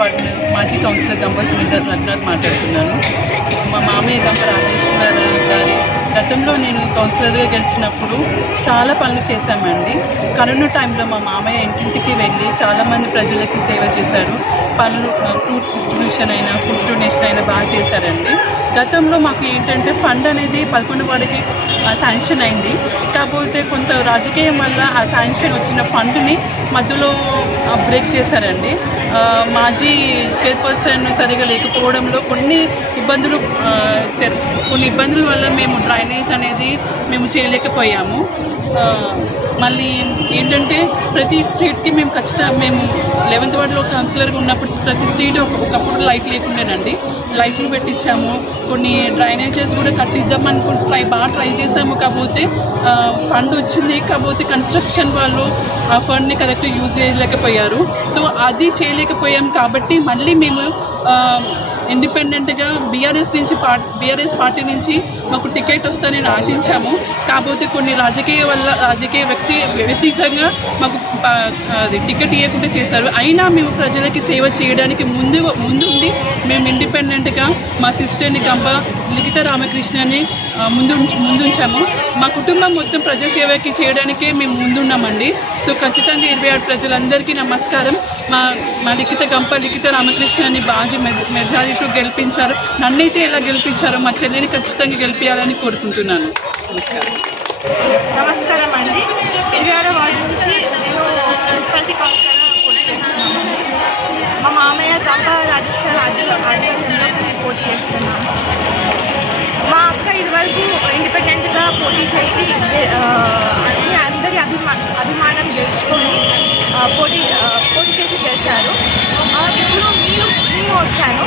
Ward మాజీ councillor గంప సునీధర్ రఘునాథ్ మాట్లాడుతున్నాను. మా మామయ్య గంప రాజేశ్వర్ గారి గతంలో నేను కౌన్సిలర్గా గెలిచినప్పుడు చాలా పనులు చేశామండి. కరోనా టైంలో మా మామయ్య ఇంటింటికి వెళ్ళి చాలామంది ప్రజలకి సేవ చేశారు. పనులు, ఫ్రూట్స్ డిస్ట్రిబ్యూషన్ అయినా, ఫుడ్ డొనేషన్ అయినా బాగా చేశారండి. గతంలో మాకు ఏంటంటే ఫండ్ అనేది 11 వాడికి శాంక్షన్ అయింది. కాకపోతే కొంత రాజకీయం వల్ల ఆ శాంక్షన్ వచ్చిన ఫండ్ని మధ్యలో బ్రేక్ చేశారండి. మాజీ చైర్పర్సన్ సరిగా లేకపోవడంలో కొన్ని ఇబ్బందుల వల్ల మేము డ్రైనేజ్ అనేది మేము చేయలేకపోయాము. మళ్ళీ ఏంటంటే ప్రతి స్ట్రీట్కి మేము మేము 11th వార్డులో కౌన్సిలర్గా ఉన్నప్పుడు ప్రతి స్ట్రీట్ ఒకప్పుడు లైట్ లేకుండానండి, లైట్లు పెట్టించాము. కొన్ని డ్రైనేజెస్ కూడా కట్టిద్దామని బాగా ట్రై చేసాము. కాకపోతే ఫండ్ వచ్చింది, కాకపోతే కన్స్ట్రక్షన్ వాళ్ళు ఆ ఫండ్ని కరెక్ట్గా యూజ్ చేయలేకపోయారు. సో అది చేయలేకపోయాం కాబట్టి మళ్ళీ మేము ఇండిపెండెంట్గా బీఆర్ఎస్ పార్టీ నుంచి మాకు టికెట్ వస్తుందని ఆశించాము. కాకపోతే కొన్ని రాజకీయ వ్యక్తిగతంగా మాకు టికెట్ ఇవ్వకుండా చేశారు. అయినా మేము ప్రజలకి సేవ చేయడానికి ముందుండి మేము ఇండిపెండెంట్గా మా సిస్టర్ని గంప లిఖిత రామకృష్ణని ముందుంచాము. మా కుటుంబం మొత్తం ప్రజాసేవకి చేయడానికే మేము ముందున్నామండి. సో ఖచ్చితంగా 26 ప్రజలందరికీ నమస్కారం. మా లిఖిత రామకృష్ణని బాజీ మెజారిటీతో గెలిపించారు. నన్నైతే ఎలా గెలిపించారో మా చెల్లిని ఖచ్చితంగా గెలిపించాలని కోరుకుంటున్నాను. నమస్కారం అండి. 26వ వార్డు నుంచి నేను మున్సిపాలిటీ కౌన్సిలర్గా పోటీ చేస్తున్నాను. మా మామయ్య గంప రాజేశ్వర్ ఆధ్వర్యంలో పోటీ చేస్తున్నాను. మా అక్క ఇదివరకు ఇండిపెండెంట్గా పోటీ చేసి అందరి అభిమానం గెలుచుకొని పోటీ చేసి గెలిచారు. ఇప్పుడు నేను వచ్చాను.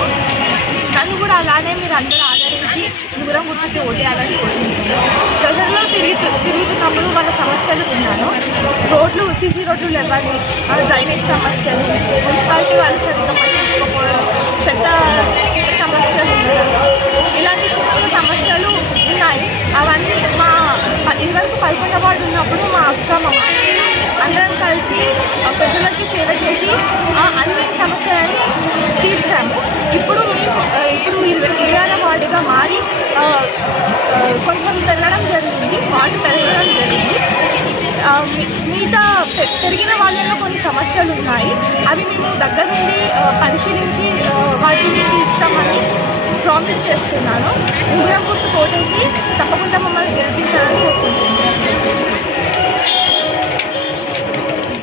నన్ను కూడా అలానే మీరు అందరూ ఆదరించి దూరం గుర్తుకి ఓటేయాలని కోరుకుంటున్నాను. ప్రజల్లో తిరుగుతున్నప్పుడు వాళ్ళ సమస్యలు విన్నాను. సీసీ రోడ్లు లేవాలి, డ్రైనేజ్ సమస్యలు, మున్సిపాలిటీ వాళ్ళు సరిగ్గా పట్టించుకోకపోవడం, చెత్త సమస్యలు ఉండడం, ఇలాంటి చిన్న సమస్యలు ఉన్నాయి. అవన్నీ ఇదివరకు 11వ వార్డు ఉన్నప్పుడు మా అక్క మా అందరం కలిసి ప్రజలకి సేవ చేసి అన్ని సమస్యలని తీర్చాము. ఇప్పుడు 26వ వార్డుగా మారి కొంచెం పెరగడం జరిగింది. మిగతా పెరిగిన వాళ్ళలో కొన్ని సమస్యలు ఉన్నాయి. అవి మేము దగ్గర నుండి పరిశీలించి వాటిని తీర్చామని ప్రామిస్ చేస్తున్నాను. ఉంగరం గుర్తు కోటేసి తప్పకుండా మమ్మల్ని గెలిపించాలని